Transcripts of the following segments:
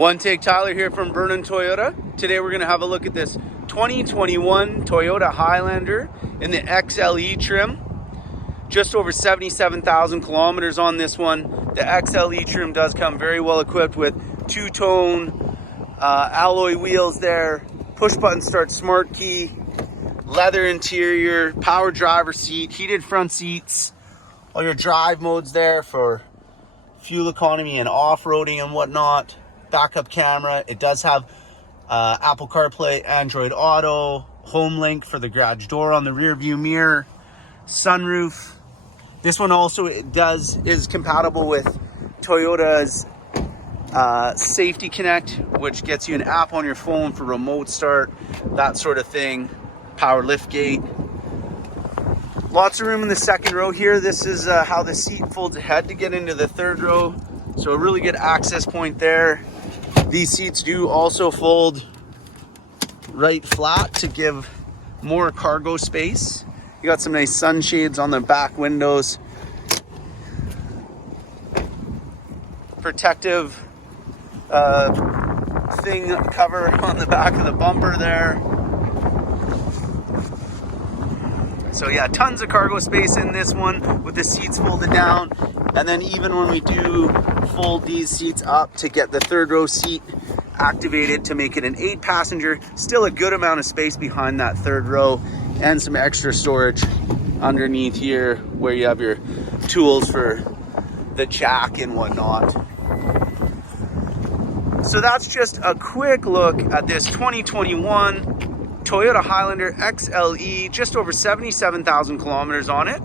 One Take Tyler here from Vernon Toyota. Today we're going to have a look at this 2021 Toyota Highlander in the XLE trim. Just over 77,000 kilometers on this one. The XLE trim does come very well equipped with two-tone alloy wheels there, push-button start smart key, leather interior, power driver seat, heated front seats, all your drive modes there for fuel economy and off-roading and whatnot. Backup camera. It does have Apple CarPlay, Android Auto, home link for the garage door on the rear view mirror, sunroof. This one also is compatible with Toyota's Safety Connect, which gets you an app on your phone for remote start, that sort of thing. Power lift gate. Lots of room in the second row here. This is how the seat folds ahead to get into the third row. So a really good access point there. These seats do also fold right flat to give more cargo space. You got some nice sunshades on the back windows. Protective thing cover on the back of the bumper there. So yeah, tons of cargo space in this one with the seats folded down. And then even when we do fold these seats up to get the third row seat activated to make it an 8-passenger, still a good amount of space behind that third row and some extra storage underneath here where you have your tools for the jack and whatnot. So that's just a quick look at this 2021 Toyota Highlander XLE, just over 77,000 kilometers on it.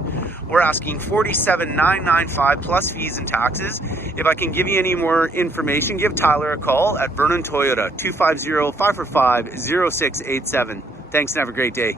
We're asking $47,995 plus fees and taxes. If I can give you any more information, give Tyler a call at Vernon Toyota, 250-545-0687. Thanks and have a great day.